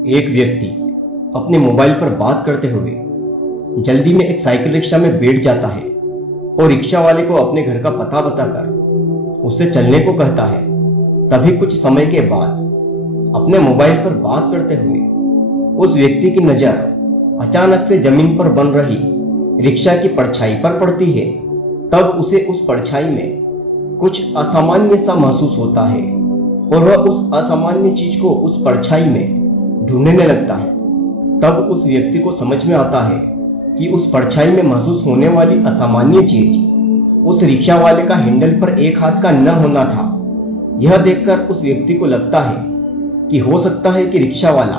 एक व्यक्ति अपने मोबाइल पर बात करते हुए जल्दी में एक साइकिल रिक्शा में बैठ जाता है और रिक्शा वाले को अपने घर का पता बताकर उससे चलने को कहता है। तभी कुछ समय के बाद अपने मोबाइल पर बात करते हुए उस व्यक्ति की नज़र अचानक से जमीन पर बन रही रिक्शा की परछाई पर पड़ती है। तब उसे उस परछाई में कुछ असामान्य सा महसूस होता है और वह उस असामान्य चीज को उस परछाई में ढूंढने लगता है। तब उस व्यक्ति को समझ में आता है कि उस परछाई में महसूस होने वाली असामान्य चीज उस रिक्शा वाले का हैंडल पर एक हाथ का न होना था। यह देखकर उस व्यक्ति को लगता है कि हो सकता है कि रिक्शा वाला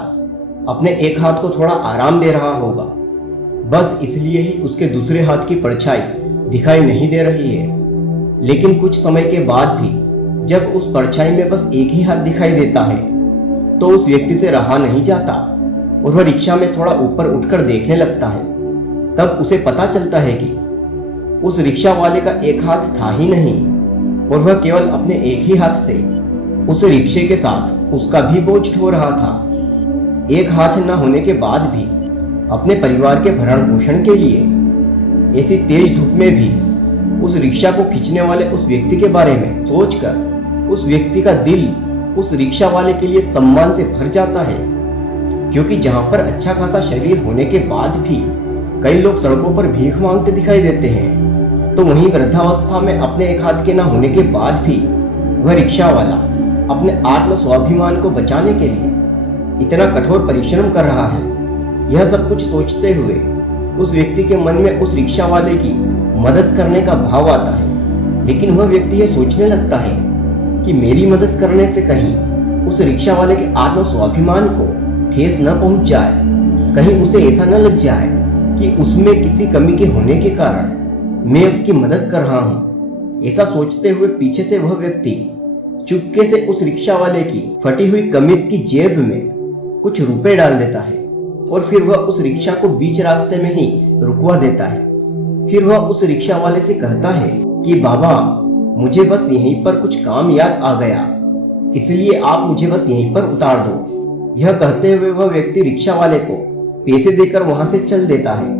अपने एक हाथ को थोड़ा आराम दे रहा होगा, बस इसलिए ही उसके दूसरे हाथ की परछाई दिखाई नहीं दे रही है। लेकिन कुछ समय के बाद भी जब उस परछाई में बस एक ही हाथ दिखाई देता है तो उस व्यक्ति से रहा नहीं जाता और वह रिक्शा में थोड़ा ऊपर उठकर देखने लगता है। तब उसे पता चलता है कि उस रिक्शा वाले का एक हाथ था ही नहीं और वह केवल अपने एक ही हाथ से उस रिक्शे के साथ उसका भी बोझ ढो रहा था। एक हाथ न होने के बाद भी अपने परिवार के भरण पोषण के लिए ऐसी तेज धूप में भी उस रिक्शा को खींचने वाले उस व्यक्ति के बारे में सोचकर उस व्यक्ति का दिल उस रिक्शा वाले के लिए सम्मान से भर जाता है। क्योंकि जहां पर अच्छा खासा शरीर होने के बाद भी कई लोग सड़कों पर भीख मांगते दिखाई देते हैं, तो वहीं वृद्धावस्था में अपने एक हाथ के न होने के बाद भी वह रिक्शा वाला अपने आत्म स्वाभिमान को बचाने के लिए इतना कठोर परिश्रम कर रहा है। यह सब कुछ सोचते हुए उस व्यक्ति के मन में उस रिक्शा वाले की मदद करने का भाव आता है। लेकिन वह व्यक्ति यह सोचने लगता है कि मेरी मदद करने से कहीं उस रिक्शा वाले के आत्म स्वाभिमान को ठेस न पहुंच जाए, कहीं उसे ऐसा न लग जाए कि उसमें किसी कमी के होने के कारण मैं उसकी मदद कर रहा हूं। ऐसा सोचते हुए पीछे से वह व्यक्ति चुपके से उस रिक्शा वाले की फटी हुई कमीज की जेब में कुछ रुपए डाल देता है और फिर वह उस रिक्शा को बीच रास्ते में ही रुकवा देता है। फिर वह उस रिक्शा वाले से कहता है कि बाबा, मुझे बस यहीं पर कुछ काम याद आ गया, इसलिए आप मुझे बस यहीं पर उतार दो। यह कहते हुए वह व्यक्ति रिक्शा वाले को पैसे देकर वहां से चल देता है।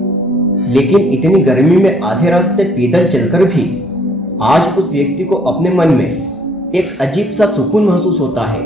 लेकिन इतनी गर्मी में आधे रास्ते पैदल चलकर भी आज उस व्यक्ति को अपने मन में एक अजीब सा सुकून महसूस होता है।